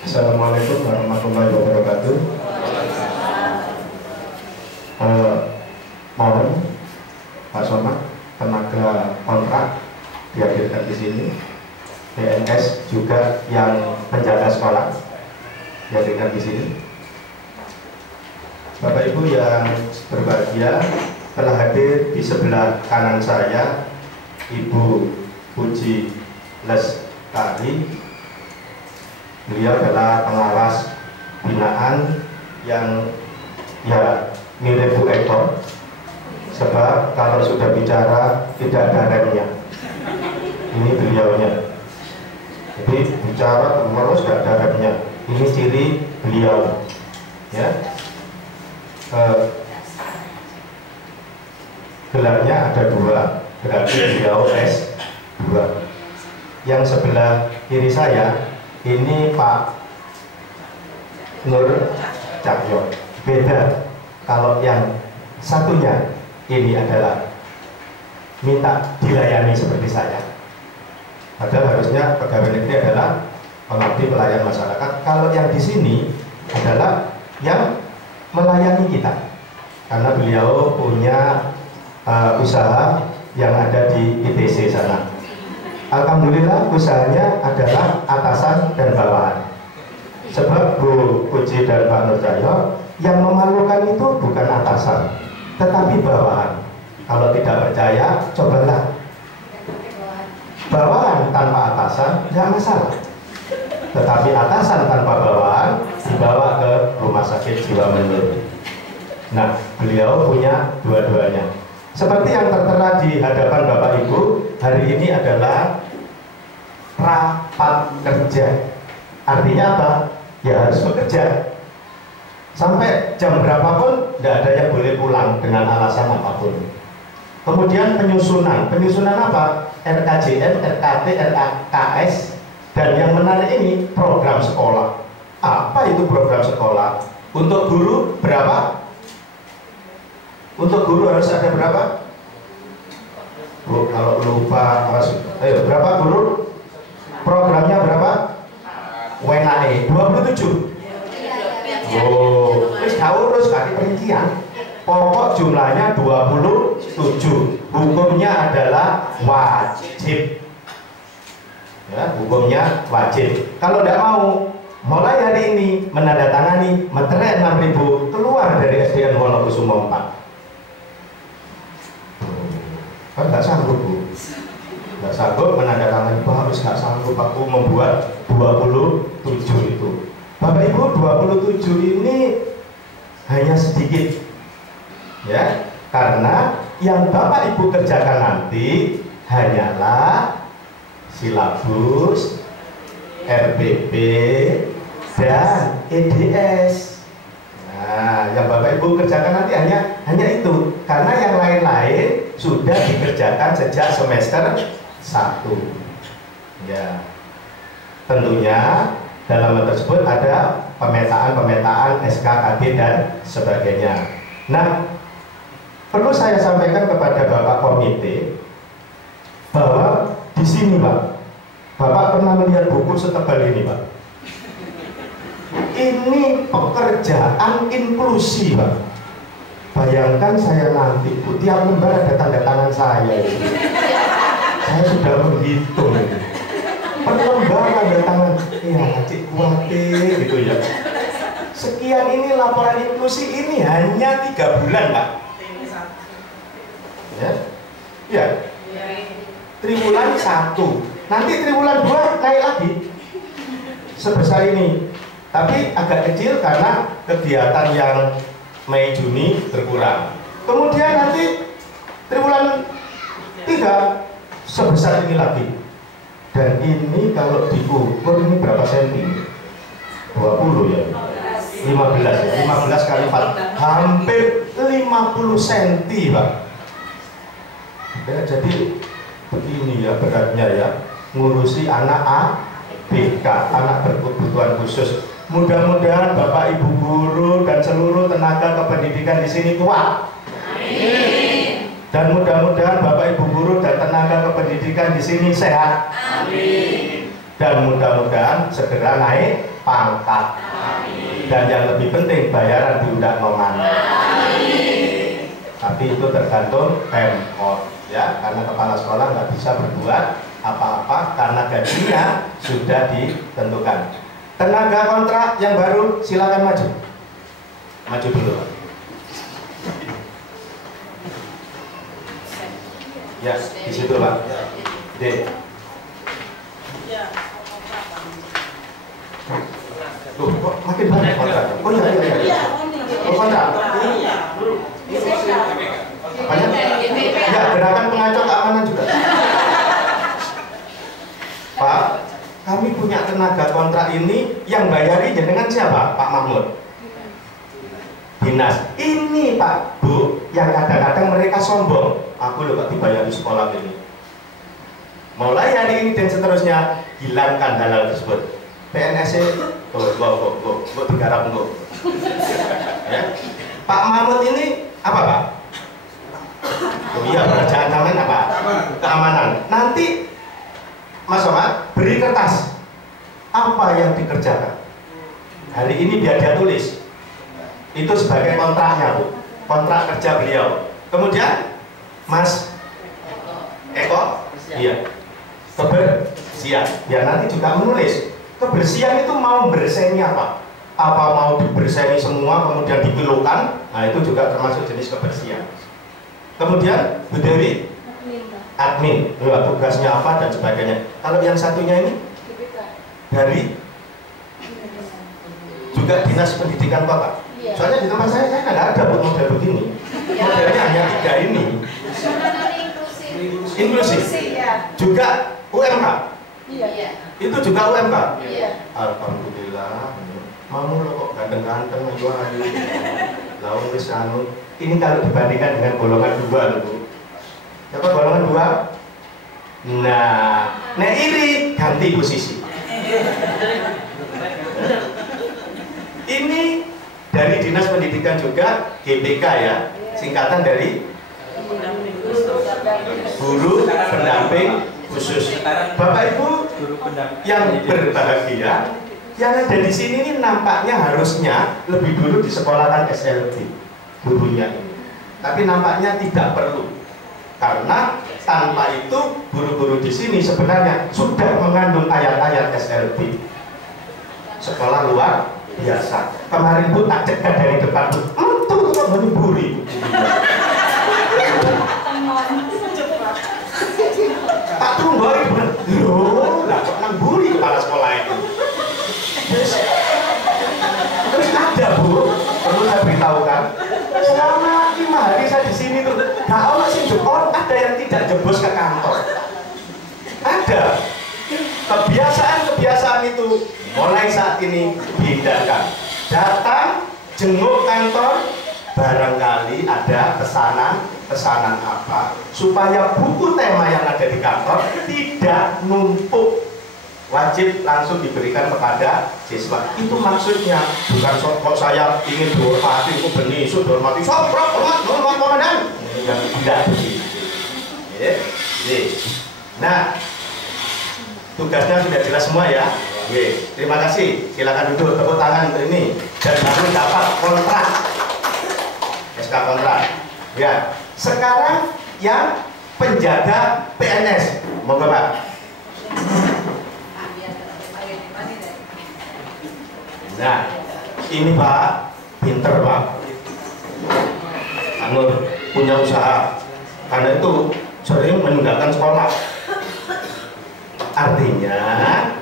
Assalamualaikum warahmatullahi wabarakatuh. Mohon Pak Somad, tenaga kontrak dihadirkan di sini. PNS juga yang penjaga sekolah dihadirkan di sini. Bapak Ibu yang berbahagia, telah hadir di sebelah kanan saya Ibu Puji Lestari. Beliau adalah pengawas binaan yang mirip Bu Eko, sebab kalau sudah bicara tidak ada remnya. Ini beliaunya. Jadi bicara terus tidak ada remnya. Ini ciri beliau. Ya. Gelarnya ada dua, berarti beliau S2. Yang sebelah kiri saya ini Pak Nur Cahyo. Beda kalau yang satunya ini adalah minta dilayani seperti saya. Padahal harusnya pegawai negeri adalah pengabdi pelayan masyarakat. Kalau yang di sini adalah yang melayani kita, karena beliau punya usaha yang ada di ITC sana. Alhamdulillah usahanya adalah atasan dan bawahan. Sebab Bu Puji dan Pak Nur Cahyo, yang memalukan itu bukan atasan, tetapi bawahan. Kalau tidak percaya, cobalah. Bawahan tanpa atasan tidak masalah, tetapi atasan tanpa bawahan dibawa ke rumah sakit jiwa menurut. Nah, beliau punya dua-duanya. Seperti yang tertera di hadapan Bapak Ibu, hari ini adalah rapat kerja. Artinya apa? Ya harus bekerja. Sampai jam berapapun, tidak ada yang boleh pulang dengan alasan apapun. Kemudian penyusunan. Penyusunan apa? RKJM, RKT, RKS. Dan yang menarik ini, program sekolah. Apa itu program sekolah? Untuk guru berapa? Untuk guru harus ada berapa? Bu, kalau lupa, ayo berapa guru? Programnya berapa? WNAE 27. Oh, wis gak urus kali perincian. Pokok jumlahnya 27. Hukumnya adalah wajib. Ya, hukumnya wajib. Kalau tidak mau, mulai hari ini menandatangani meterai 6.000 keluar dari SDN Wonokusumo 4. Kan nggak sanggup Bu, nggak sanggup menandatangani. Harus nggak sanggup aku membuat 27 itu. Bapak Ibu, 27 ini hanya sedikit ya, karena yang Bapak Ibu kerjakan nanti hanyalah silabus, RPP, dan EDS. Nah, yang Bapak Ibu kerjakan nanti hanya itu, karena yang lain-lain sudah dikerjakan sejak semester 1. Ya, tentunya dalam hal tersebut ada pemetaan SKKD dan sebagainya. Nah, perlu saya sampaikan kepada Bapak komite bahwa di sini Pak, Bapak pernah melihat buku setebal ini Pak. Ini pekerjaan inklusi Pak. Bayangkan saya nanti, tiap lembar ada tanda tangan saya itu. Saya sudah menghitung per lembar tanda tangan. Ya, cik kuatir gitu ya. Sekian ini laporan inklusi ini hanya 3 bulan Pak. Ya, ya. Triwulan 1. Nanti triwulan 2 naik lagi sebesar ini. Tapi agak kecil karena kegiatan yang Mei Juni berkurang. Kemudian nanti triwulan 3 sebesar ini lagi. Dan ini kalau diukur ini berapa senti? 20 ya? 15 ya? 15 kali 4, hampir 50 senti Pak. Ya, jadi begini ya beratnya ya, ngurusi anak ABK, anak berkebutuhan khusus. Mudah-mudahan Bapak Ibu guru dan seluruh tenaga kependidikan di sini kuat. Amin. Dan mudah-mudahan Bapak Ibu guru dan tenaga kependidikan di sini sehat. Amin. dan mudah-mudahan segera naik pangkat. Dan yang lebih penting bayaran diundak nongan. Tapi itu tergantung Pemkot ya, karena kepala sekolah nggak bisa berbuat apa-apa karena gajinya sudah ditentukan. Tenaga kontrak yang baru silakan maju dulu Pak. Ya di situ Pak. D. Tuh, kok makin banyak kontrak? Oh iya. Oh kontrak? Banyak? Ya, gerakan pengacau keamanan juga. Pak, kami punya tenaga kontrak ini yang bayari dengan siapa? Pak Mahmud. Dinas. Ini Pak, Bu, yang kadang-kadang mereka sombong. Aku loh Pak dibayar di sekolah ini. Mulai hari ini dan seterusnya, hilangkan hal-hal tersebut. PNS kok digarap kok. Ya. Pak Mahmud ini apa Pak? Oh iya, pekerjaan keamanan apa? Keamanan. Nanti Mas Somad beri kertas apa yang dikerjakan hari ini biar dia tulis. Itu sebagai kontraknya Bu, kontrak kerja beliau. Kemudian Mas Eko, iya, kebersihan. Biar nanti juga menulis kebersihan itu mau berseni apa? Apa mau diberseni semua kemudian dipilukan? Nah itu juga termasuk jenis kebersihan. Kemudian Bu Dewi, admin, tugasnya apa dan sebagainya. Kalau yang satunya ini dari juga dinas pendidikan kota. Soalnya di tempat saya nggak ada buat model begini. Modelnya hanya 3 ini. Inklusif. Juga UMK. Itu juga UMK. Alhamdulillah. Mamu lo kok ganteng-ganteng ayo. Lawan wis anu. Ini kalau dibandingkan dengan golongan 2 loh Bu. Siapa golongan 2? Nah, iri ganti posisi. Ini dari Dinas Pendidikan juga, GPK ya, singkatan dari Guru Pendamping Khusus. Bapak Ibu yang berbahagia, yang ada di sini ini nampaknya harusnya lebih dulu disekolahkan SLB gurunya ini. Tapi nampaknya tidak perlu. Karena tanpa itu guru-guru di sini sebenarnya sudah mengandung ayat-ayat SLB. Sekolah luar biasa. Kemarin Bu tak cegat dari depan Bu, tuh kok menyeburi. Tak tunggu ibu, loh, lah kok nemburi kepala sekolah itu. Terus ada Bu, perlu saya beritahukan. Selama 5 hari saya di sini tuh, gak ono sing jebol, ada yang tidak jeblos ke kantor. Ada. Kebiasaan itu mulai saat ini dihindarkan. Datang, jenguk kantor, barangkali ada pesanan apa, supaya buku tema yang ada di kantor tidak numpuk. Wajib langsung diberikan kepada siswa. Itu maksudnya, bukan kok saya ingin dihormati, aku benih, dihormati, hormat komandan. Yang tidak begitu. Nah, tugasnya sudah jelas semua ya. Terima kasih. Silakan duduk, tepuk tangan untuk ini. Dan baru dapat kontrak, SK kontrak. Ya. Sekarang yang penjaga PNS, monggo Pak. Nah, ini Pak, pinter Pak. Anur punya usaha, karena itu sering meninggalkan sekolah. Artinya,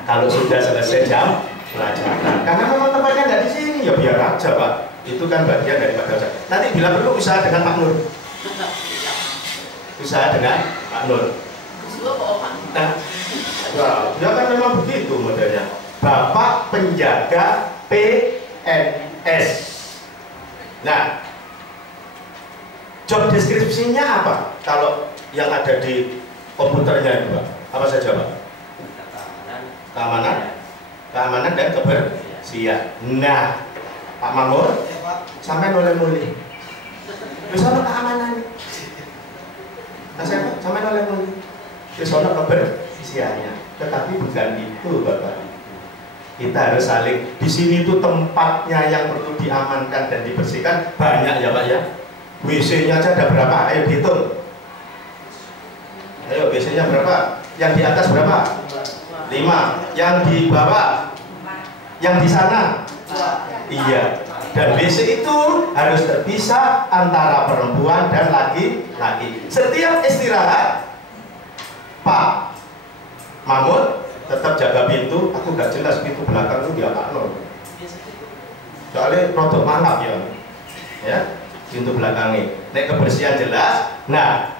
kalau sudah selesai jam pelajaran, karena memang tempatnya nggak di sini, ya biar aja Pak. Itu kan bagian daripada usaha. Nanti bila perlu usaha dengan Pak Nur. Usaha dengan Pak Nur. Nah, ya kan memang begitu modelnya. Bapak penjaga PNS. Nah, job deskripsinya apa? Kalau yang ada di komputernya itu Pak, apa saja Pak? Keamanan dan kebersihan. Nah, Pak Mamur, sampai noleh-noleh. Besok keamanan. Nah, sampai noleh-noleh. Besok kebersihan. usianya. Tetapi bukan itu, Bapak Ibu. Kita harus saling, di sini tuh tempatnya yang perlu diamankan dan dibersihkan banyak ya Pak ya. WC-nya aja ada berapa? Ayo dihitung. Ayo WC-nya berapa? Yang di atas berapa? 5. Yang di bawah? Yang di sana? Iya. Dan WC itu harus terpisah antara perempuan dan laki-laki. Setiap istirahat, Pak Mahmud tetap jaga pintu. Aku gak jelas pintu belakang itu dia Pak Nur. Soalnya produk mangap ya, pintu belakangnya. Nek kebersihan jelas. Nah,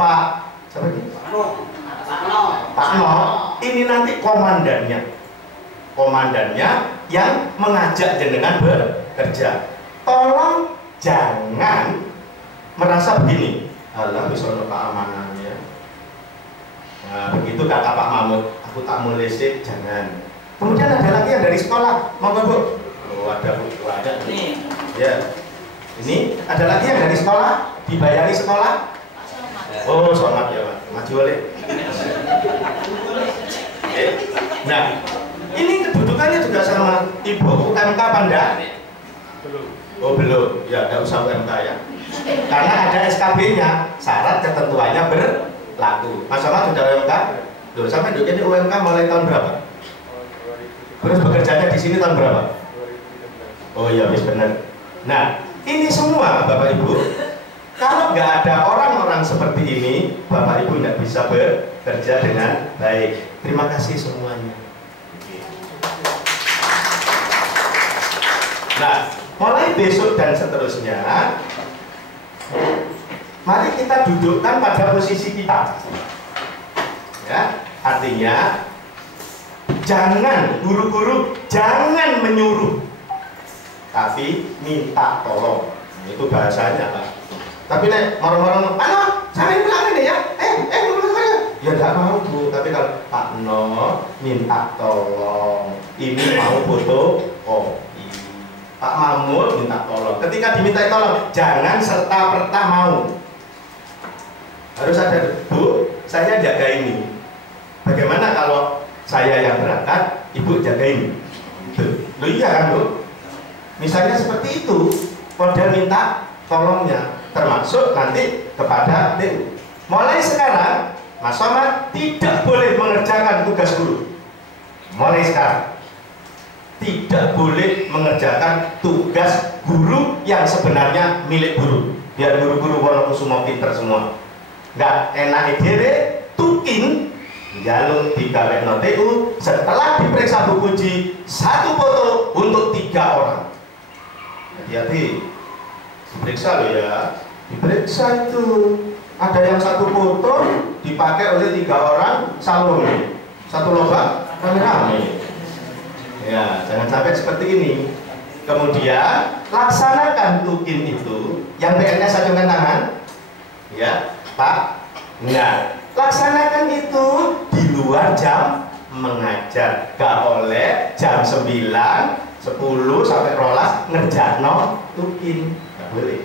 Pak siapa ini? Pak No. Ini nanti komandannya yang mengajak jenengan bekerja. Tolong jangan merasa begini. Allah bisa untuk keamanannya. Nah, begitu kata Pak Mahmud, aku tak mau lesik, jangan. Kemudian ada lagi yang dari sekolah, mau Bu? Oh, ada Bu, ada nih. Ya, ini ada lagi yang dari sekolah, dibayari sekolah. Oh, selamat ya Pak, maju boleh. Nah, ini kedudukannya juga sama Ibu UMK Panda. Belum. Oh belum, ya nggak usah UMK ya. Karena ada SKB-nya, syarat ketentuannya berlaku. Mas Ahmad sudah UMK? Loh, sampai dulu ini UMK mulai tahun berapa? Terus bekerjanya di sini tahun berapa? Oh iya, wis benar. Nah, ini semua Bapak Ibu, kalau nggak ada orang-orang seperti ini, Bapak Ibu nggak bisa bekerja dengan baik. Terima kasih semuanya. Nah, mulai besok dan seterusnya, mari kita dudukkan pada posisi kita. Ya, artinya jangan guru-guru jangan menyuruh, tapi minta tolong. Itu bahasanya Pak. Tapi nek orang-orang, saya bilang ini ya, ya tidak mau Bu. Tapi kalau Pak No minta tolong, ini mau foto, Pak Mahmud minta tolong. Ketika diminta tolong, jangan serta-merta mau. Harus ada, Bu, saya jaga ini. Bagaimana kalau saya yang berangkat, Ibu jaga ini? Loh iya kan Bu? Misalnya seperti itu, model minta tolongnya, termasuk nanti kepada TU. Mulai sekarang, Mas Somad tidak boleh mengerjakan tugas guru. Mulai sekarang tidak boleh mengerjakan tugas guru yang sebenarnya milik guru. Biar guru-guru Wonokusumo pinter semua. Nggak enak dhewe tukin jalur digawekno TU setelah diperiksa Bu Puji 1 foto untuk 3 orang. Hati-hati, diperiksa loh ya. Diperiksa itu ada yang 1 foto dipakai oleh 3 orang salon, 1 lomba rame-rame. Ya, jangan sampai seperti ini. Kemudian laksanakan tukin itu. Yang PNS acungkan tangan. Ya, Pak. Nah, laksanakan itu di luar jam mengajar. Gak oleh jam 9, 10 sampai 12 ngerjakno tukin. Gak boleh.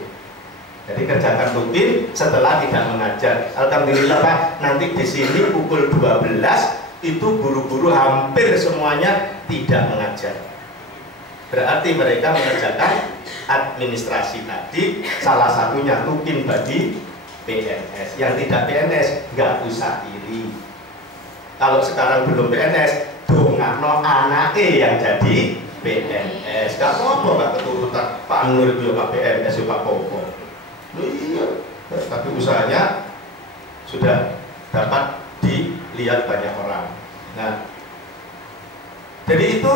Jadi kerjakan tukin setelah tidak mengajar. Alhamdulillah Pak, nanti di sini pukul 12 itu guru-guru hampir semuanya tidak mengajar. Berarti mereka mengerjakan administrasi tadi, salah satunya tukin bagi PNS. Yang tidak PNS nggak usah iri. Kalau sekarang belum PNS, dongakno anake yang jadi PNS. Gak apa-apa Pak keturutan Pak Nur itu Pak PNS Pak Popo. Iya, tapi usahanya sudah dapat dilihat banyak orang. Nah, jadi itu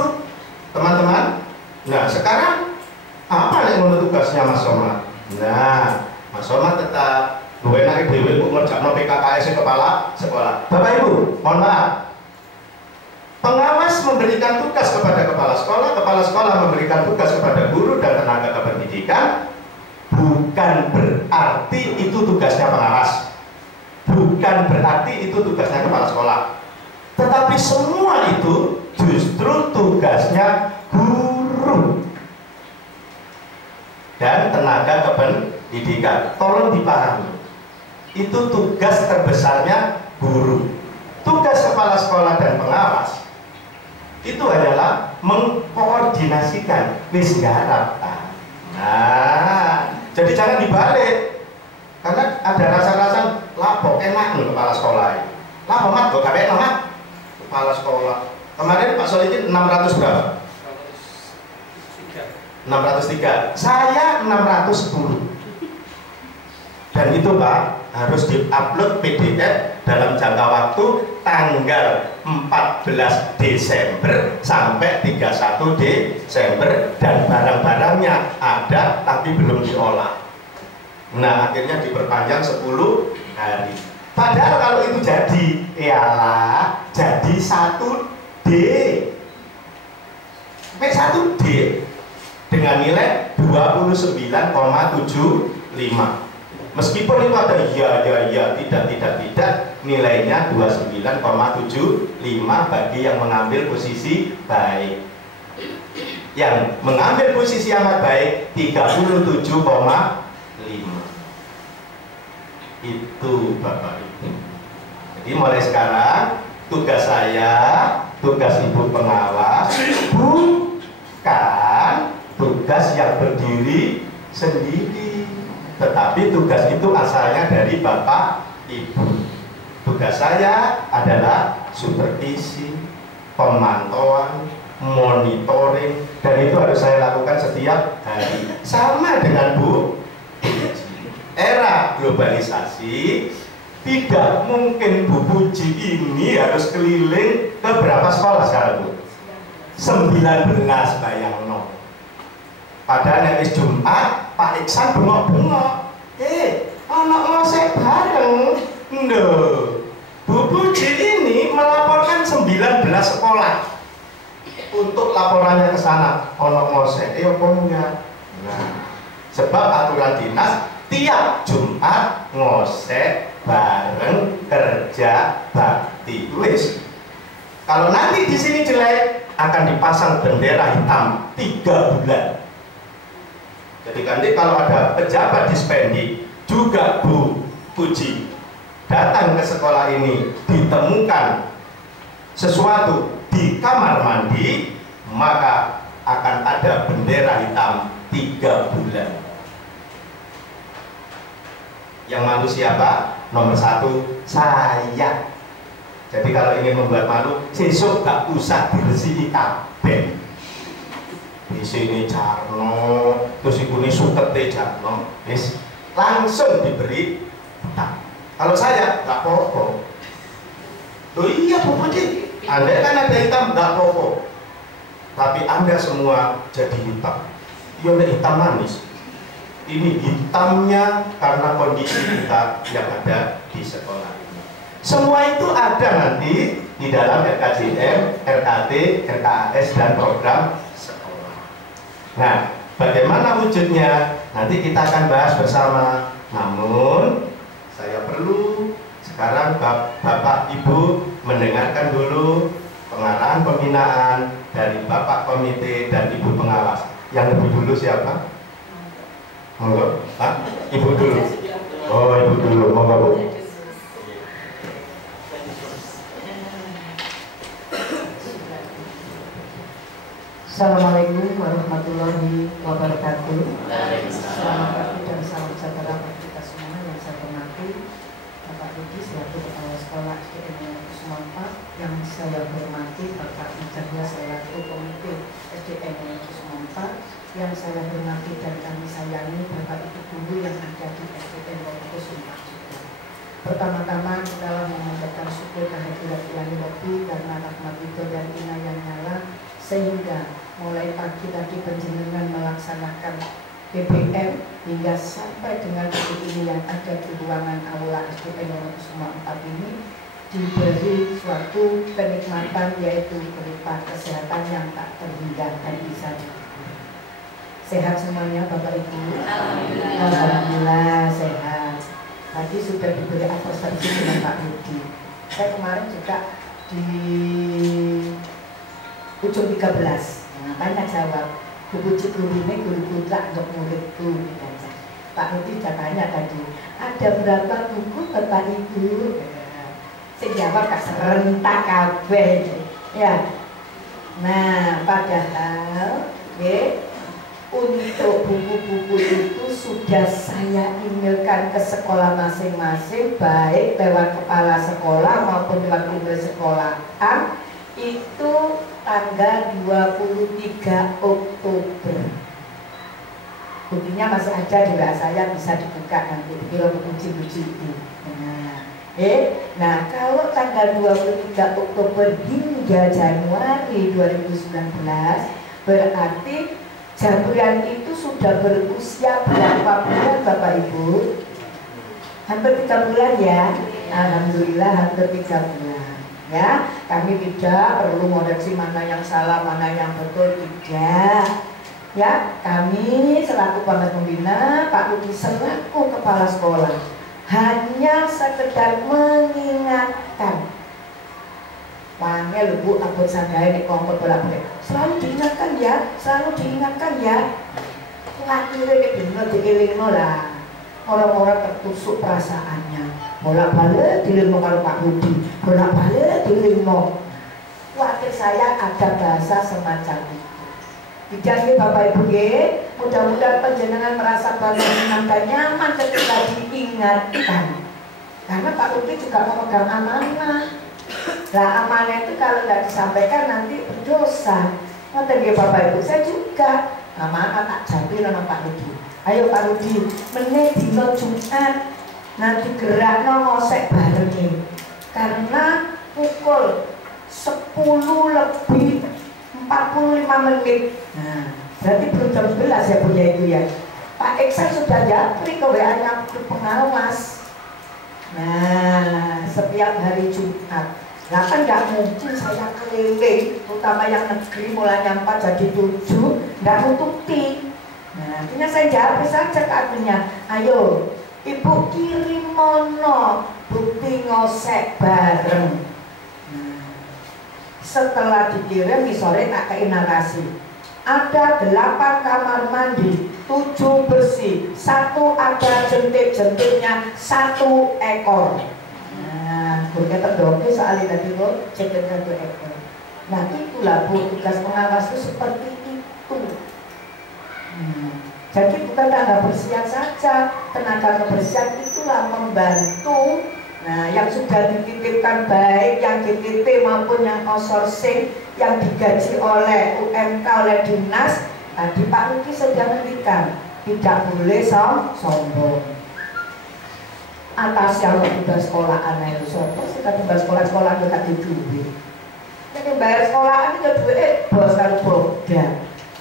teman-teman. Nah, sekarang apa yang menurut tugasnya Mas Somad? Nah, Mas Somad tetap enak dhewe kok ngerjakno PKKS kepala sekolah. Bapak Ibu, mohon maaf. Pengawas memberikan tugas kepada kepala sekolah memberikan tugas kepada guru dan tenaga kependidikan. Bukan berarti itu tugasnya pengawas. Bukan berarti itu tugasnya kepala sekolah. Tetapi semua itu justru tugasnya guru dan tenaga kependidikan. Tolong dipahami. Itu tugas terbesarnya guru. Tugas kepala sekolah dan pengawas itu adalah mengkoordinasikan wis garap. Nah, jadi jangan dibalik. Karena ada rasa-rasa lapor enak nih kepala sekolah ini. Lapor mat, kok kabeh mat kepala sekolah. Kemarin Pak Solikin 600 berapa? 603. Saya 610. Dan itu Pak harus diupload PDF dalam jangka waktu tanggal 14 Desember sampai 31 Desember, dan barang-barangnya ada tapi belum diolah. Nah, akhirnya diperpanjang 10 hari. Padahal kalau itu jadi, ialah jadi 1D. P1D dengan nilai 29,75. Meskipun itu ada ya, tidak, nilainya 29,75 bagi yang mengambil posisi baik. Yang mengambil posisi amat baik 37,5. Itu Bapak Ibu. Jadi mulai sekarang tugas saya, tugas Ibu pengawas bukan tugas yang berdiri sendiri, tetapi tugas itu asalnya dari Bapak Ibu. Tugas saya adalah supervisi, pemantauan, monitoring, dan itu harus saya lakukan setiap hari. Sama dengan Bu, era globalisasi tidak mungkin Bu Puji ini harus keliling ke berapa sekolah sekarang Bu? 19, bayangno. Padahal nek wis Jumat, Pak Iksan bengok-bengok. Ana ngosek bareng. Lho, Bu Puji ini melaporkan 19 sekolah. Untuk laporannya ke sana, ana ngosek, apa enggak? Nah, sebab aturan dinas tiap Jumat ngosek bareng kerja bakti. Wis. Kalau nanti di sini jelek, akan dipasang bendera hitam 3 bulan. Jadi nanti kalau ada pejabat dispendi juga Bu Puji datang ke sekolah ini, ditemukan sesuatu di kamar mandi, maka akan ada bendera hitam 3 bulan. Yang malu siapa? Nomor 1, saya. Jadi kalau ingin membuat malu, sesuk gak usah diresiki kabeh. Di sini Jarno, terus ibu ini sukete Jarno, langsung diberi hutang. Kalau saya gak apa-apa. Loh iya Bu Puji, Anda kan ada hitam gak apa-apa. Tapi Anda semua jadi hitam. Iya hitam manis. Ini hitamnya karena kondisi kita yang ada di sekolah ini. Semua itu ada nanti di dalam RKJM, RKT, RKAS, dan program sekolah. Nah, bagaimana wujudnya? Nanti kita akan bahas bersama. Namun, saya perlu sekarang Bapak Ibu mendengarkan dulu pengarahan pembinaan dari Bapak Komite dan Ibu Pengawas. Yang lebih dulu siapa? Monggo, Pak, Ibu dulu. Oh, Ibu dulu, monggo Bu. Assalamualaikum warahmatullahi wabarakatuh. Selamat pagi dan salam sejahtera bagi kita semua yang saya hormati Bapak Rudi selaku Kepala Sekolah SDN Kusuma 4, yang saya hormati Bapak Ijazah selaku Komite SDN Kusuma 4, yang saya hormati dan kami sayangi Bapak Ibu Guru yang ada di SDN Kusuma 4 juga. Pertama-tama kita mengucapkan syukur kehadirat Ilahi Rabbi karena rahmat itu dan inayah sehingga mulai pagi tadi penjenengan melaksanakan BBM hingga sampai dengan detik ini yang ada di ruangan aula SDN Kusuma 4 ini diberi suatu kenikmatan, yaitu berupa kesehatan yang tak terhindarkan bisa. Sehat semuanya Bapak Ibu? Alhamdulillah sehat. Tadi sudah diberi apresiasi dengan Pak Rudi. Saya kemarin juga di ujung 13, nah, banyak jawab Bu Puji guru ini guru tak untuk muridku. Pak Rudi sudah tanya tadi, ada berapa buku Bapak Ibu? sing jawab gak serentak kabeh ya. Nah, padahal untuk buku-buku itu sudah saya emailkan ke sekolah masing-masing, baik lewat kepala sekolah maupun lewat email sekolahan itu tanggal 23 Oktober. Buktinya masih ada di WA saya, bisa dibuka nanti kalau uji-uji itu. Nah, kalau tanggal 23 Oktober hingga Januari 2019 berarti Jambrian itu sudah berusia berapa bulan Bapak Ibu? Hampir 3 bulan ya. Alhamdulillah hampir 3 bulan ya. Kami tidak perlu mengoreksi mana yang salah, mana yang betul, tidak ya. Kami selaku Pengurus Pembina, Pak Rudi selaku Kepala Sekolah hanya sekedar mengingatkan. Panggil Bu abot sadaya di kompor bolak-balik. Selalu diingatkan ya, selalu diingatkan ya. Akhirnya bener diilingno lah. Orang-orang tertusuk perasaannya. Bolak-balik dilingno karo Pak Rudi, bolak-balik dilingno. Khawatir saya ada bahasa semacam itu. Jadi Bapak Ibu mudah-mudahan panjenengan merasa bangga dan nyaman ketika diingatkan. Karena Pak Rudi juga memegang amanah. Nah, amanah itu kalau tidak disampaikan nanti berdosa. Nanti Bapak Ibu, saya juga amanah tak jambi sama Pak Rudi. Ayo Pak Rudi, menit dino Jumat nanti gerakno ngosek bareng ini. Karena pukul 10 lebih 45 menit. Nah, berarti belum jam 11 ya Bu ya itu ya. Pak Iksan sudah japri ke WA-nya pengawas. Nah, setiap hari Jumat. Nah kan nggak mungkin saya keliling, terutama yang negeri mulai 4 jadi 7, nggak nutupi. Nah, akhirnya saya jawab saja ke adminnya, ayo Ibu kirim mono bukti ngosek bareng. Nah, setelah dikirim di sore tak kei narasi. Ada 8 kamar mandi, 7 bersih, 1 ada jentik-jentiknya, 1 ekor. Nah, bukan terdoki soal tadi Bu, jentik 1 ekor. Nah, itulah Bu, tugas pengawas itu seperti itu. Jadi bukan tenaga kebersihan saja, tenaga kebersihan itulah membantu. Nah, yang sudah dititipkan baik yang dititip maupun yang outsourcing yang digaji oleh UMK oleh dinas. Tadi Pak Rudi sudah mendikan tidak boleh sombong. Atas yang udah sekolah anak itu sombong, kita tiba sekolah kita duit. Jadi bayar sekolahan itu duit bos kan boga.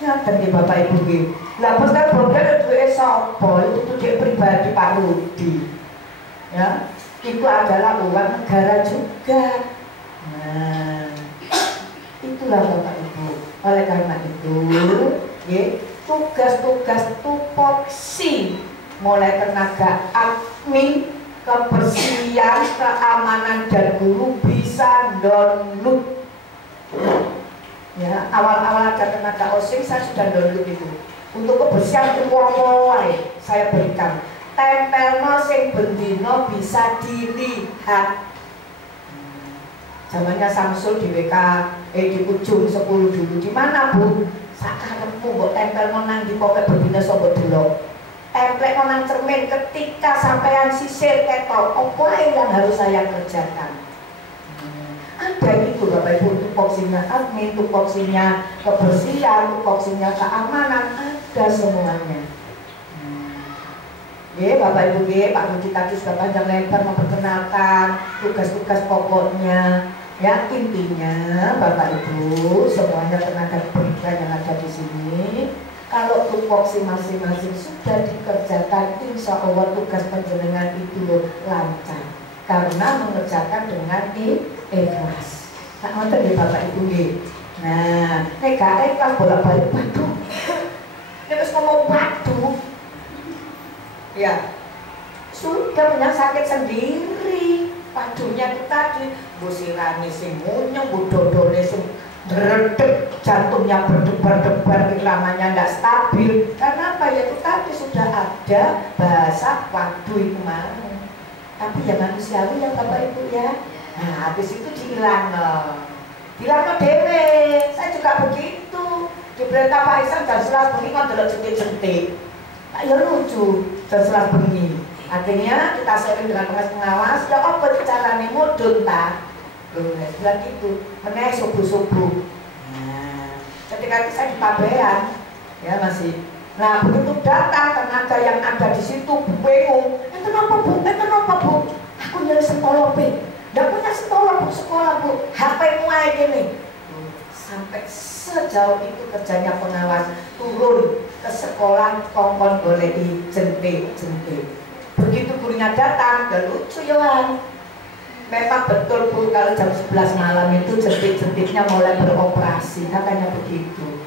Ya tadi Bapak Ibu gitu. Lah bos kan boga ada duit sopo itu duit pribadi Pak Rudi. Ya. Itu adalah uang negara juga. Nah, itulah Bapak Ibu. Oleh karena itu, tugas-tugas tupoksi mulai tenaga admin, kebersihan, keamanan dan guru bisa download. Ya, awal-awal ada tenaga OSIS saya sudah download itu. Untuk kebersihan umum saya berikan. Tempelno sing bendino bisa dilihat. Zamannya Samsul di WK di ujung 10 dulu. Di mana Bu? Sakarepmu mbok tempelno nang di pokoke bendino sobo delok. Templekno nang cermin ketika sampean sisir ketok. Apa yang harus saya kerjakan? Ada itu Bapak Ibu, tupoksinya admin, tupoksinya kebersihan, tupoksinya keamanan, ada semuanya. Bapak Ibu, Pak Rudi tadi sudah panjang lebar memperkenalkan tugas-tugas pokoknya. Ya intinya Bapak Ibu semuanya tenaga pendidikan yang ada di sini, kalau tupoksi masing-masing sudah dikerjakan, insya Allah tugas penjenengan itu lancar karena mengerjakan dengan ikhlas. Tak nonton ya Bapak Ibu. Nah, ikhlas bolak-balik waduh. Terus ngomong waduh. Ya, sudah punya sakit sendiri. Padunya itu tadi, bu sirani sing munyeng, bu dodone sing dredeg, jantungnya berdebar-debar, iramanya tidak stabil. Karena apa ya itu tadi sudah ada bahasa waduh kemarin. Tapi ya manusiawi ya Bapak Ibu ya. Nah, habis itu dihilangno dewe. Saya juga begitu. Diperintah Pak Isan jam 11 bengi kan delok jentik-jentik. Tak ya lucu jam 11 bengi. Artinya kita sering dengan pengawas, ya apa carane mudun ta? Loh, bilang gitu. Meneh subuh-subuh. Nah, ketika itu saya di Pabean, ya masih. Nah, begitu datang tenaga yang ada di situ bingung. Kenapa bu? Kenapa bu? Aku nyari sekolah pe. Nggak punya sekolah bu. HP-mu aja gini. Sampai sejauh itu kerjanya pengawas, turun ke sekolah kongkon boleh jentik. Begitu gurunya datang, udah lucu Yohan. Memang betul bu, kalau jam 11 malam itu jentik-jentiknya mulai beroperasi, katanya begitu.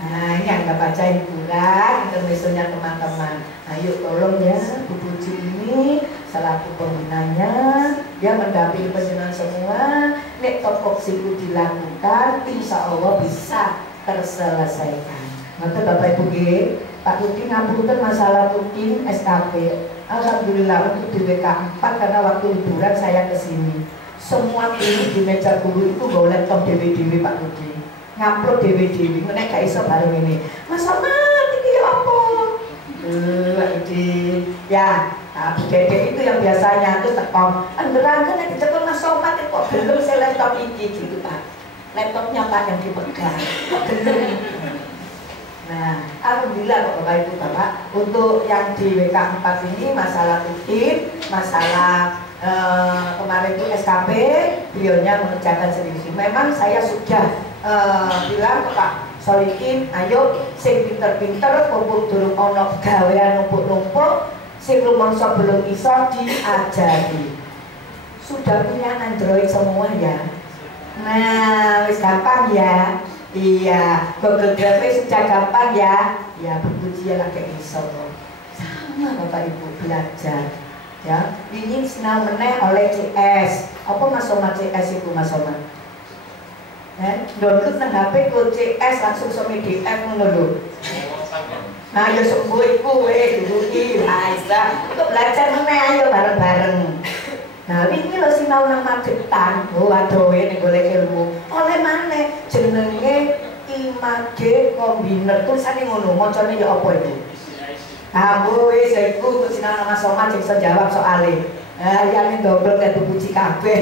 Nah, ini Anda baca hiburan, intermezzonya teman-teman. Ayo tolong ya, Bu Puji ini selaku pembinanya, dia mendampingi penjenengan semua. Nek topoksi itu dilakukan, insya Allah bisa terselesaikan. Nanti Bapak Ibu Pak Tuti ngapunten masalah Tuti SKP. Alhamdulillah untuk di WK 4 karena waktu liburan saya kesini. Semua guru di meja guru itu bawa laptop dewe-dewe Pak Tuti. Ngupload dewe-dewe, menek gak iso bareng ini. Masa mati iki apa? Iki ya, nah, Bu Dede itu yang biasanya tuh tekong. Nerangan nek dicekel Mas Somad kok belum saya laptop iki gitu Pak. Laptopnya Pak yang dipegang. Kok belum. Nah, alhamdulillah kok Bapak Ibu Bapak untuk yang di WK 4 ini masalah rutin, masalah kemarin itu SKP, beliaunya mengerjakan sendiri. Memang saya sudah bilang ke Pak Solikin, ayo sing pinter-pinter kumpul durung ono gawean numpuk-numpuk, sing rumangsa belum iso diajari. Sudah punya Android semua ya. Nah, wis gampang ya. Iya, Google Drive sudah gampang ya. Ya, berbunyi lagi iso. Sama Bapak Ibu belajar. Ya, ini senang meneh oleh CS. Apa Mas Somad CS itu Mas Somad? Download nang HP ku CS langsung sama PDF ngono lho. Nah, ya sembuh iku dulu iki Aisyah. Untuk belajar meneh ayo bareng-bareng. Nah, ini lho sinau nang Magetan. Oh, adoh ning golek ilmu. Oleh maneh jenenge Image Combiner. Tulisane ngono, macane ya apa itu? Nah, wis iku sinau nang Mas Somad iso jawab soalé. Nah, yang double nek puji kabeh.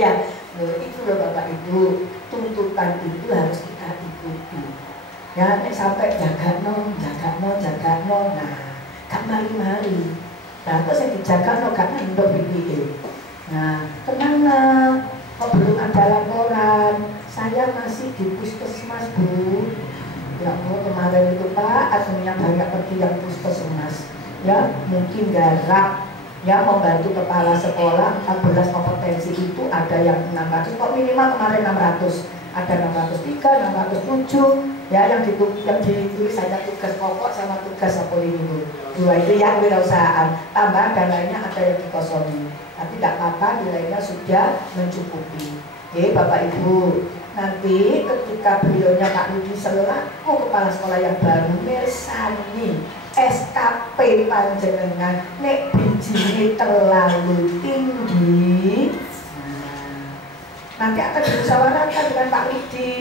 Iya. Itu loh Bapak Ibu, tuntutan itu harus kita ikuti. Ya, nek sampai jaga no, nah, gak mari-mari. Nah, terus yang dijaga no gak nendok BPE. Nah, kemana? Kok belum ada laporan? Saya masih di puskesmas Bu. Ya Allah, kemarin itu Pak, artinya banyak pergi yang puskesmas. Ya, mungkin garap. Ya, membantu kepala sekolah 14 kompetensi itu ada yang 600, kok minimal kemarin 600, ada 603, 607 ya, yang ditulis hanya tugas pokok sama tugas sepolini dua itu yang wirausahaan, tambah dan lainnya ada yang dikosongi, tapi tidak apa-apa, nilainya sudah mencukupi. Oke Bapak Ibu, nanti ketika beliaunya Pak Rudi selaku kepala sekolah yang baru mirsani SKP panjenengan nek bijine terlalu tinggi, nanti akan dimusyawarahkan dengan Pak Rudi.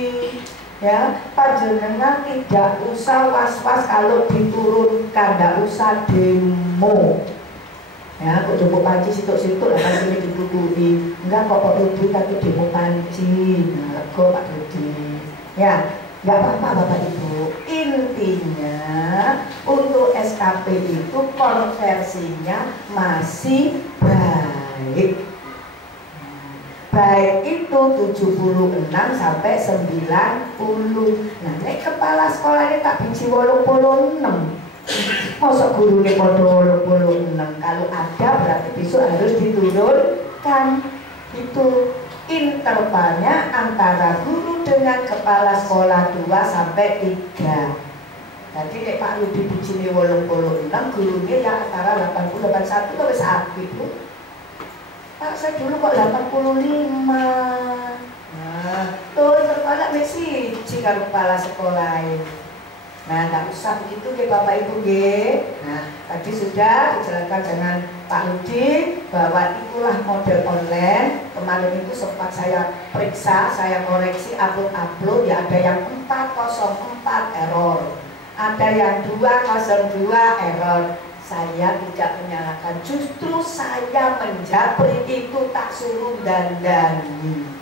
Ya, panjenengan tidak usah was-was kalau diturunkan, tidak usah demo. Ya, kok jemput panci situ-situ lah kan ini ditutupi. Enggak kok Pak Rudi tapi demo panci. Nah, lego Pak Rudi. Ya, nggak apa-apa Bapak Ibu. Intinya untuk SKP itu konversinya masih baik. Baik itu 76 sampai 90. Nah, nek kepala sekolahnya tak biji 86. Masa gurunya podo 86. Kalau ada berarti besok harus diturunkan. Itu intervalnya antara guru dengan kepala sekolah 2 sampai 3. Jadi nek Pak Rudi bijine 86, gurunya ya antara 80 81 itu wis apik Bu. Pak saya dulu kok 85. Nah, tuh intervalnya wis siji karo kepala sekolah. Nah, nggak usah begitu ya Bapak Ibu ya. Nah, tadi sudah dijelaskan dengan Pak Rudi bahwa itulah model online. Kemarin itu sempat saya periksa, saya koreksi upload ya, ada yang 404 error, ada yang 202 error. Saya tidak menyalahkan, justru saya menjapri itu tak suruh dandani.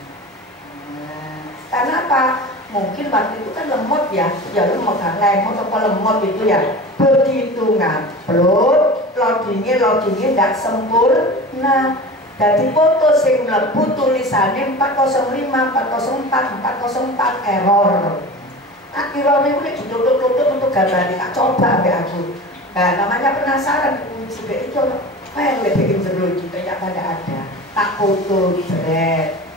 Nah, karena apa? Mungkin waktu itu kan lemot ya lemot kan, lemot apa lemot itu ya. Begitu ngupload, loadingnya tidak sempurna. Jadi foto sing mlebu tulisannya 405, 404, 404 error. Akhirnya itu ditutup-tutup untuk gambar, tak coba be aku. Nah, namanya penasaran, juga itu apa yang lebih seru gitu, ternyata ada. Tak foto, jeret.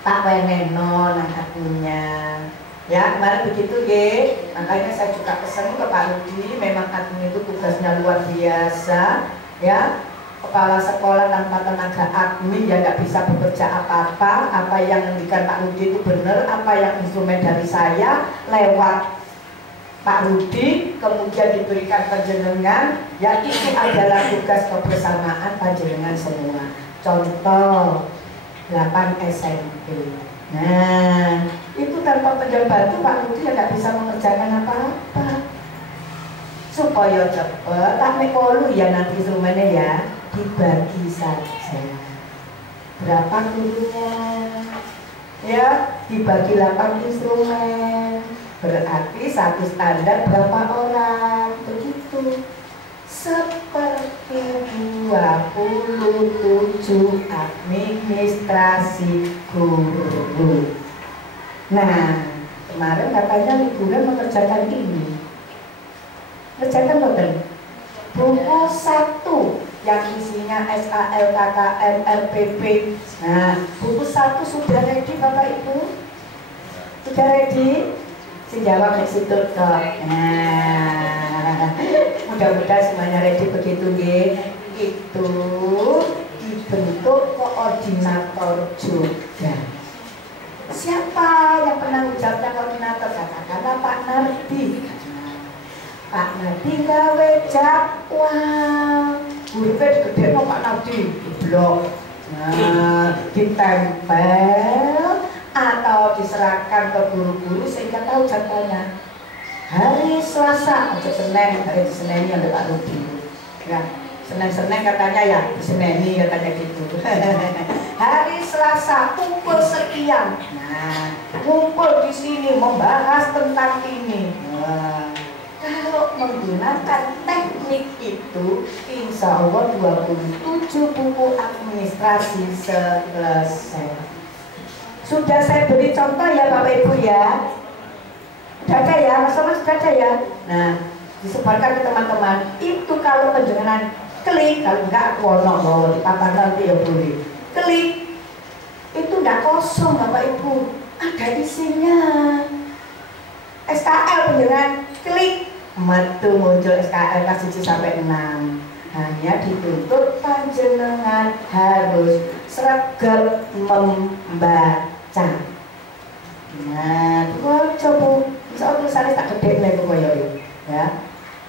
Tak weneno nang adminnya ya, kemarin begitu ya. Makanya saya juga pesan ke Pak Rudi, memang admin itu tugasnya luar biasa ya. Kepala sekolah tanpa tenaga admin ya nggak bisa bekerja apa-apa. Apa yang ngendikan Pak Rudi itu benar, apa yang instrumen dari saya lewat Pak Rudi kemudian diberikan panjenengan ya, itu adalah tugas kebersamaan panjenengan semua. Contoh 8 SMP. Nah, itu tanpa penjabat itu Pak Rudi ya nggak bisa mengerjakan apa-apa. Supaya cepat, tak mekolu ya nanti instrumennya ya, dibagi saja. Berapa gurunya? Ya, dibagi 8 instrumen. Berarti satu standar berapa orang? Begitu. Seperti 27 administrasi guru. Nah, kemarin katanya liburan mengerjakan ini. Kerjakan betul. Buku 1 yang isinya SAL, KKM, LPP. Nah, buku 1 sudah ready Bapak Ibu? Sudah ready? Sejawab di situ kok. Nah, mudah-mudahan semuanya ready begitu ya. Itu dibentuk koordinator juga. Siapa yang pernah ucapkan koordinator? Katakanlah Pak Nardi. Pak Nardi gawe jadwal. Guru gede no Pak Nardi di blok. Nah, ditempel atau diserahkan ke guru-guru sehingga tahu jadwalnya. Hari Selasa, aja Senin, hari Senin yang Pak Rudi. Ya, Senin katanya ya, Senin katanya gitu. Hari Selasa pukul sekian. Nah, kumpul di sini membahas tentang ini. Nah, kalau menggunakan teknik itu, insya Allah 27 buku administrasi selesai. Sudah saya beri contoh ya Bapak Ibu ya. Sudah ada ya, Mas sudah ada ya. Nah, disebarkan ke teman-teman. Itu kalau penjenengan klik, kalau enggak wono loh di papan nanti ya boleh. Klik, itu enggak kosong Bapak Ibu, ada isinya. SKL penjenengan klik, metu muncul SKL kelas 1 sampai 6. Hanya dituntut panjenengan harus sregep membaca. Nah, coba soal tulisannya tak gede nih ya.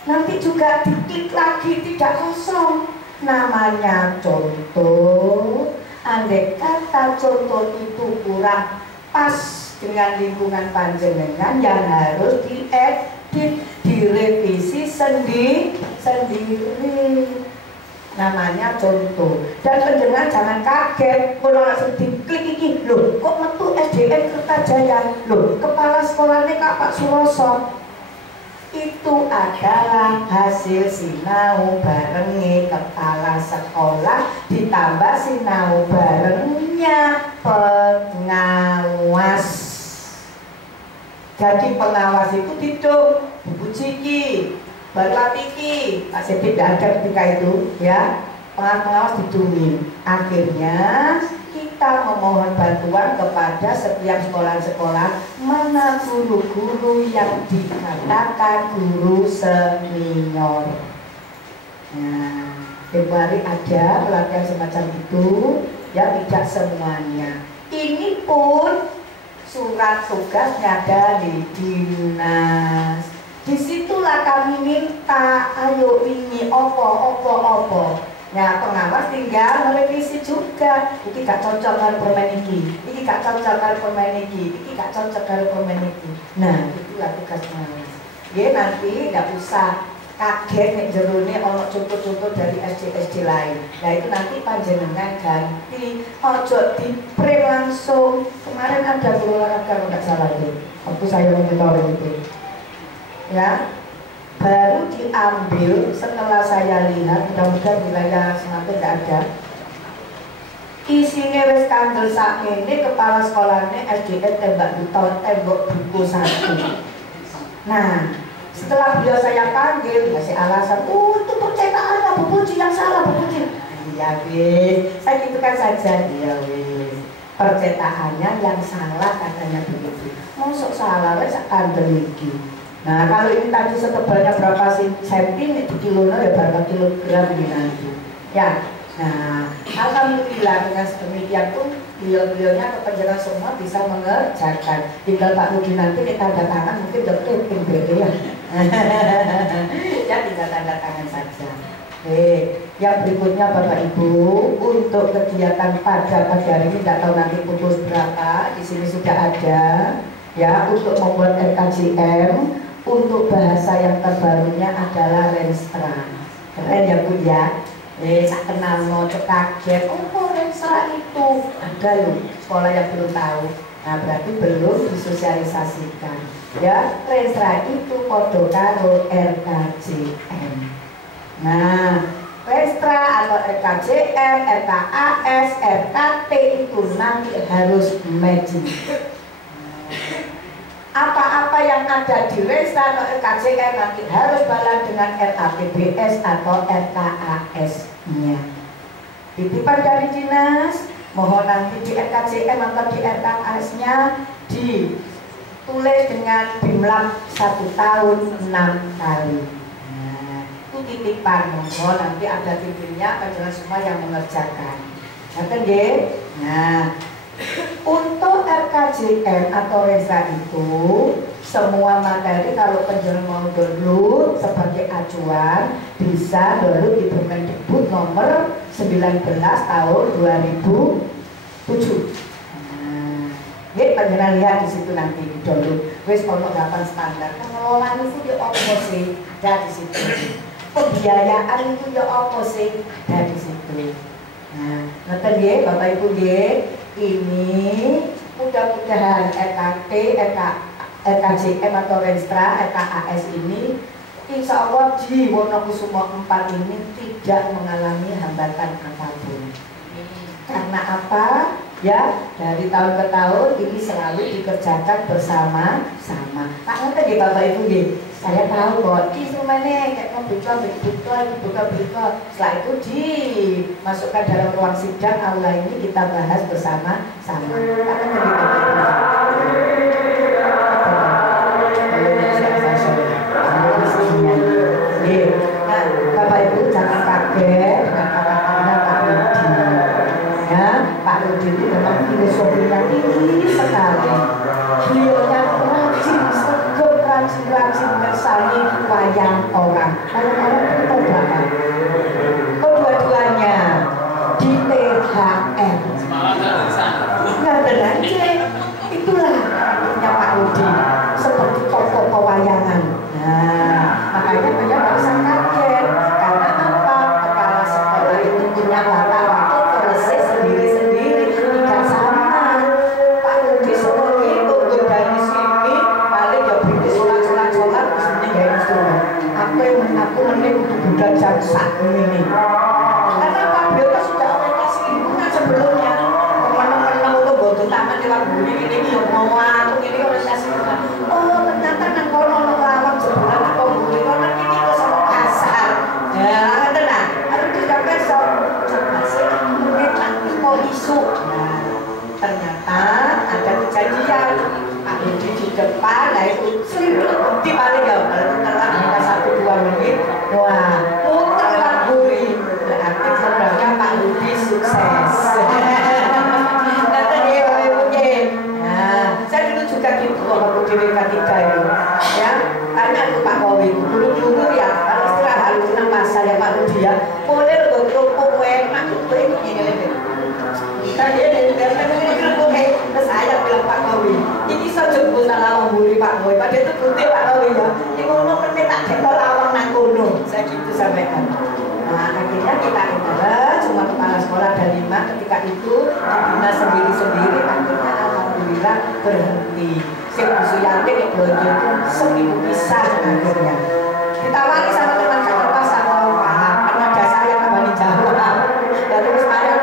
Nanti juga diklik lagi tidak kosong. Namanya contoh. Andai kata contoh itu kurang pas dengan lingkungan panjenengan yang harus diedit, direvisi sendiri. Namanya contoh. Dan pendengar jangan kaget kalau langsung diklik ini. Loh, kok metu SDN Kertajaya? Loh, kepala sekolahnya Pak Suroso. Itu adalah hasil sinau barengi kepala sekolah ditambah sinau barengnya pengawas. Jadi pengawas itu hitung buku ciki, baru latiki, Pak Sepit tidak ada ketika itu ya. Pengawas dihitungin. Akhirnya kita memohon bantuan kepada setiap sekolah-sekolah mana guru-guru yang dikatakan guru senior. Nah, Februari ada pelatihan semacam itu ya, tidak semuanya. Ini pun surat tugasnya dari dinas. itulah kami minta, ayo ini opo. Nah, pengawas tinggal merevisi juga. Iki gak cocok karo permen iki gak cocok karo permen iki gak cocok karo permen iki. Nah, itulah tugas pengawas. Ya nanti nggak usah kaget nek jerone ono contoh-contoh dari SD lain. Nah itu nanti panjenengan ganti, ojo di-print langsung. Kemarin ada guru olahraga kalau nggak salah itu, waktu saya monitoring itu, ya baru diambil setelah saya lihat, mudah-mudahan wilayah Senape nggak ada. Isinya wis kandel sakmene, kepala sekolahnya SDN tembok buku 1. Nah, setelah beliau saya panggil, kasih alasan, itu percetakan Bu Puji yang salah, Bu Puji. Iya wis, saya gitukan saja. Iya wis, percetakannya yang salah katanya begitu. Masuk salah, wis kandel iki. Nah, kalau ini tadi setebalnya berapa senti, di kilonya ya berapa kilogram ini nanti. Ya, nah, alhamdulillah dengan sedemikian pun beliau-beliaunya atau penjelasan semua bisa mengerjakan. Tinggal Pak Rudi nanti kita tanda tangan, mungkin udah clipping BD ya. Ya tinggal tanda tangan saja. Yang berikutnya Bapak Ibu, untuk kegiatan pada pagi hari ini tidak tahu nanti pukul berapa. Di sini sudah ada ya untuk membuat RKJM. Untuk bahasa yang terbarunya adalah Renstra. Keren ya Bu ya. Tak kenal mau kaget. Oh Renstra itu ada loh sekolah yang belum tahu. Nah berarti belum disosialisasikan. Ya Renstra itu podo karo RKJM. Nah Renstra atau RKJM, RKAS, RKT itu nanti harus matching. Apa-apa yang ada di Renstra atau RKJM nanti harus balan dengan RAPBS atau RKAS-nya. Titipan dari dinas, mohon nanti di RKJM atau di RKAS-nya ditulis dengan BIMLAB 1 tahun 6 kali. Nah, itu titipan, mohon nanti ada titipnya, penjelas semua yang mengerjakan. Nah, untuk RKJM atau Renstra itu semua materi kalau penjualan mau download sebagai acuan bisa download di Permendikbud nomor 19 tahun 2007. Nah, penjualan lihat di situ nanti di download. Wes ono 8 standar. Pengelolaan itu ya apa sih? Ada di situ. Pembiayaan itu ya apa sih? Ada di situ. Nah, ngerti nggih Bapak Ibu nggih? Ini mudah-mudahan RKT, RKJM atau Renstra, RKAS ini insya Allah di Wonokusumo 4 ini tidak mengalami hambatan apapun. Karena apa? Ya, dari tahun ke tahun ini selalu dikerjakan bersama-sama. Nah, ngerti nggih Bapak Ibu nggih? Saya tahu bahwa instrumennya kayak buka. Setelah itu dimasukkan dalam ruang sidang aula ini kita bahas bersama-sama. Nah, Bapak Ibu jangan kaget dengan kata-kata Pak Rudi. Ya, Pak Rudi itu memang filosofinya tinggi sekali. Beliaunya rajin bersani wayang orang itu berapa? Kedua-duanya di THR. Nggak benar itulah punya Pak Rudi seperti tokoh pewayangan. Nah, makanya beliau nggak usah kaget karena apa? Kepala sekolah itu punya waktu proses sendiri-sendiri tidak sama. Pak Rudi seperti itu dari sini paling gak berhenti sholat mestinya gak instrumen. Aku menik budak jam sak ini. Karena Pak Beliau kan sudah orientasi lingkungan sebelumnya. Menang-menang itu bodoh taman lewat bumi ini mau aku ini orientasi lingkungan. Oh ternyata nang kono lawang sebulan apa bumi kono ini kok sama kasar. Ya tenang. Harus juga besok coba sih menit nanti mau isu. Nah ternyata ada kejadian. Di depan, nah itu selimut di paling ya, telat kita 1-2 menit, wah putar lewat buri, berarti sebenarnya Pak Rudi sukses. Nah, saya dulu juga gitu waktu di WK3 itu, ya Makanya aku Pak Kowi, guru-guru ya, kalau istirahat di nang pasar ya Pak Rudi ya, boleh lo kerupuk enak, kerupuk itu gini lagi. Tadi ini kerupuk terus saya bilang Pak Kowi, ini saya jemput salah membuli Pak Kowi, pada itu putih Pak Kowi ya, ini ngomong menit tak cekol awang nang kono, saya gitu sampaikan. Nah akhirnya kita interaksi, cuma kepala sekolah ada 5, ketika itu dibina sendiri-sendiri, akhirnya alhamdulillah berhenti. Si Bu Suyanti yang belanja itu seminggu pisah akhirnya. Ditawari sama teman Jakarta sama karena ada saya tambah Jawa. Lalu terus saya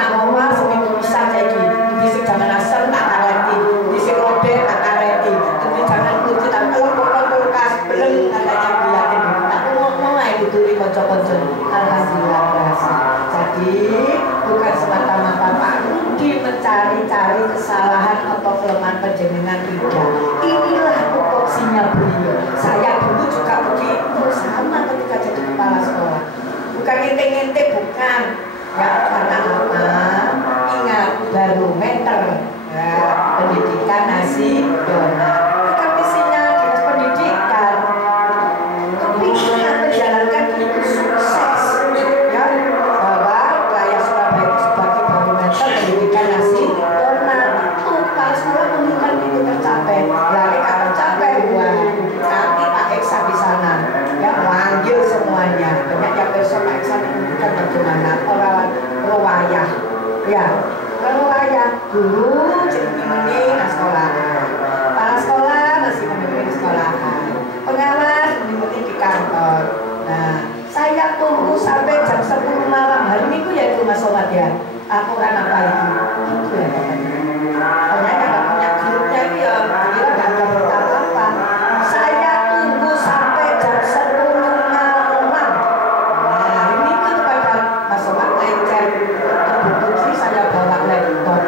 nama seminggu pisah jadi di jangan asal tak kareti, di rode tak kareti, tapi jangan kunci tak kulkas belum katanya biarin. Aku ngomong aja gitu di kocok-kocok. Alhamdulillah berhasil. Jadi bukan semata-mata Pak Rudi mencari-cari kesalahan atau kelemahan penjenengan, tidak. Inilah tupoksinya beliau. Saya dulu juga begitu, sama ketika jadi kepala sekolah. Bukan nginte-nginte, bukan. Ya karena apa? Ingat barometer ya, pendidikan nasional. Bukan visinya dinas pendidikan. Tapi ingat menjalankan itu sukses. Ya bahwa wilayah Surabaya itu sebagai barometer pendidikan nasional. Itu kepala sekolah menginginkan itu tercapai. Lari tak tercapai, wah nanti Pak Eksa di sana ya manggil semuanya. Banyak yang besok Pak Eksa menunjukkan bagaimana orang ruwayah ya ruwayah guru jadi mending sekolah, kepala sekolah masih mending sekolah, pengawas mending di kantor. Nah saya tunggu sampai jam 10 malam hari minggu ya itu Mas Sobat ya, laporan apa itu gitu ya ternyata nggak punya grupnya itu ya dia nggak ada berita apa. Saya tunggu sampai jam 10 malam. Nah hari minggu itu pada Mas Sobat lecet terbukti saya bawa laptop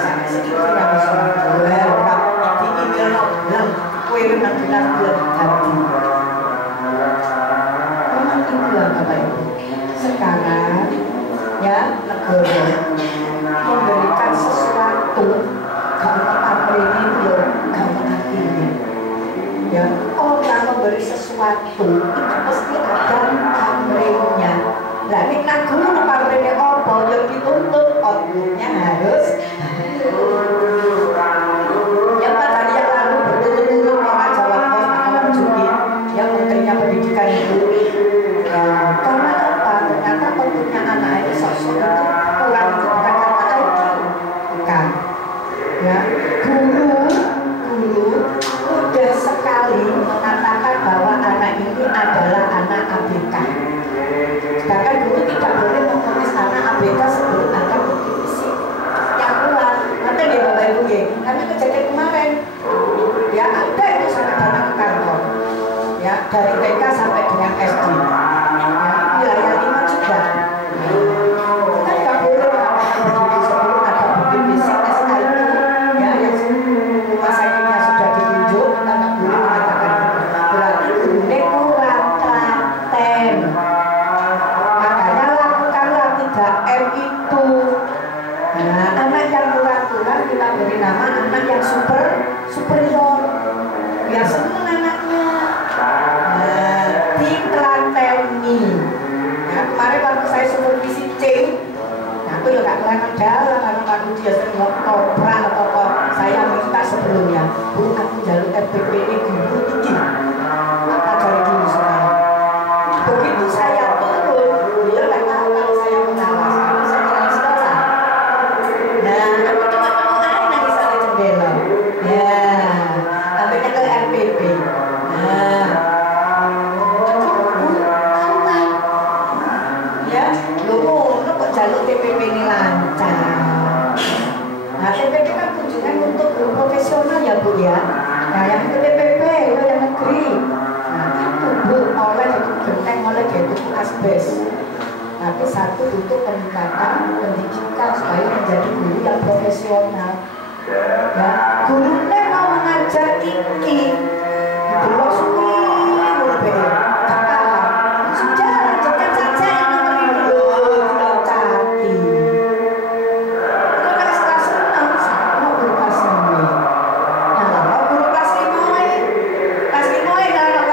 saya sedikit yang bisa boleh orang di email bilang kue renang bilang belum hati. Memang itulah Bapak Ibu. Sekarang ya negara memberikan sesuatu kalau pamrihnya itu gampang hatinya ya, orang memberi sesuatu itu pasti ada pamrihnya. Nah ini kan guru pamrihnya apa yang dituntut outputnya harus ya Pak tadi yang lalu berturut-turut Pak Jawab Pos Pak Juki yang menterinya pendidikan itu ya, karena apa? Ternyata outputnya anak itu sosok itu kurang, bukan karena IQ bukan ya, guru mudah sekali mengatakan bahwa anak ini adalah anak ABK. Sedangkan guru tidak boleh memvonis anak ABK sebelum ada bukti fisik yang kuat. Nanti ya Bapak Ibu ya, karena kejadian kemarin ya ada itu sampai datang ke kantor ya dari TK sampai dengan SD ya, wilayah 5 juga. Kita tidak boleh melakukan bukti sebelum ada bukti fisik SK itu ya, yang rumah sakitnya sudah ditunjuk, kita tidak boleh mengatakan itu. Berarti gurunya kurang telaten. Makanya lakukanlah 3M itu. Nah, anak yang kurang-kurang kita beri nama anak yang superior. Biar senang anaknya. Nah, ditelateni. Nah, kemarin waktu saya supervisi C, aku ya gak kelihatan jalan karena Pak Rudi ya sering ngotoprak atau kok saya minta sebelumnya Bu aku jalur RPP ini guru tinggi maka dari dulu sekarang begitu saya turun dia gak tahu kalau saya mengawas karena saya jalan sekolah. Nah aku cuma air nanti saya jendela ya sampainya ke RPP. Nah ya lu kok jalur TPP ini lancar. Nah TPP kan kunjungan untuk guru profesional ya Bu ya. Nah yang itu TPP itu yang negeri. Nah itu Bu oleh itu genteng oleh itu asbes. Tapi satu butuh peningkatan pendidikan supaya menjadi guru yang profesional. Ya gurunya mau mengajar iki belum suwi lebih gak paham. Sudah lanjutkan saja yang nomor ini loh dilocati. Kelas 6 sama guru kelas 9. Nah, guru kelas 5 kelas 5 kalau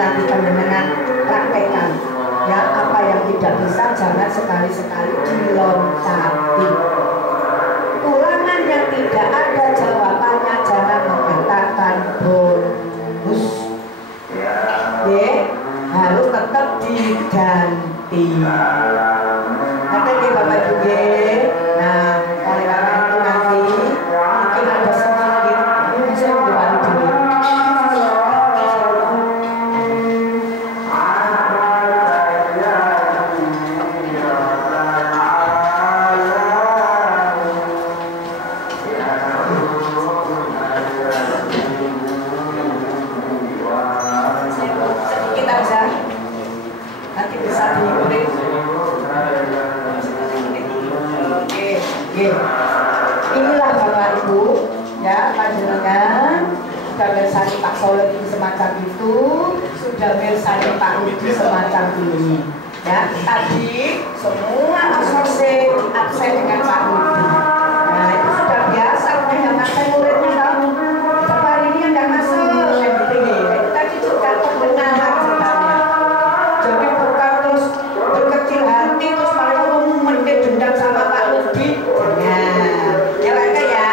nanti panjenengan praktekkan. Ya, apa yang tidak bisa jangan sekali-sekali diloncati. Ulangan yang tidak ada jawabannya jangan mengatakan bonus. Ya, harus tetap diganti. Nanti dia Bapak juga. Nah, oleh karena itu nanti mungkin ada sedikit saya buat dulu. Inilah Bapak Ibu, ya panjenengan sudah bersani Pak Soleh semacam itu, sudah bersani Pak Rudi semacam ini. Ya, tadi semua asosiasi absen dengan Pak Rudi. Nah itu sudah biasa, yang absen muridnya tahu. Bapak hari ini yang masuk, itu tadi juga kebenaran sebenarnya. Jadi bukan terus berkecil hati terus malah mendek dendam sama Pak Rudi. Ya Pak ya.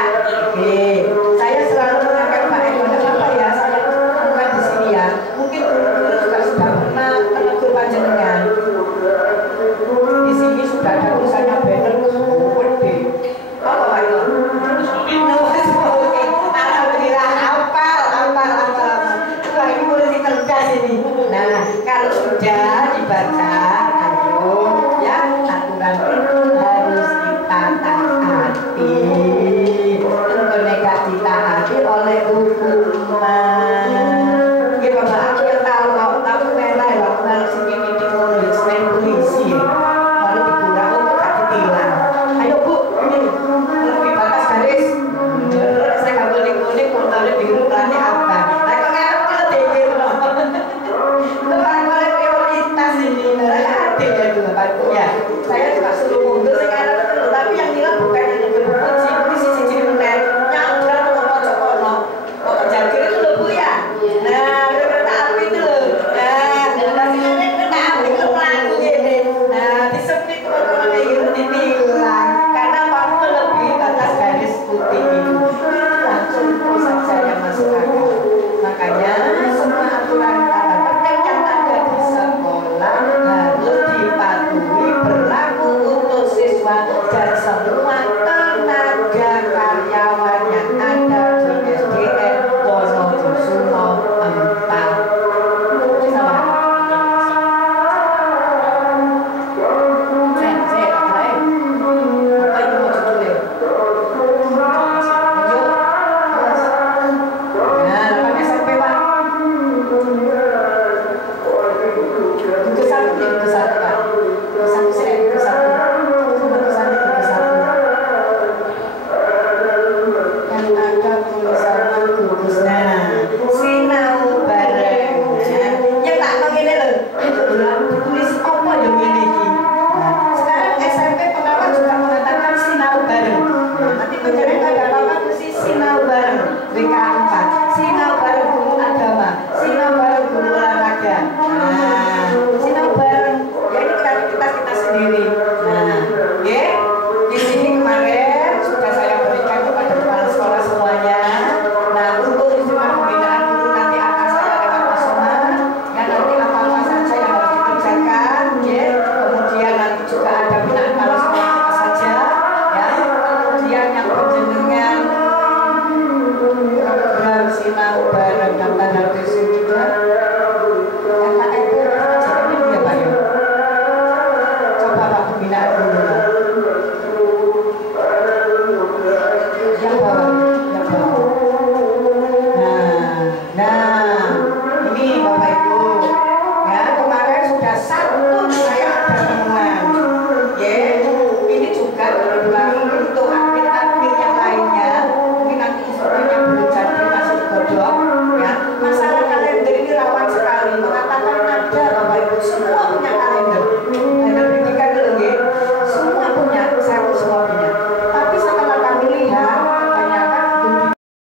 Oke, saya selalu mengangkat Pak Eko. Kenapa ya? Saya bukan di sini ya. Mungkin dulu juga sudah pernah menegur panjenengan. Di sini sudah ada tulisannya banner gede. Apa Pak Eko? Alhamdulillah, hafal. Wah ini mulai cerdas ini. Nah, kalau sudah dibaca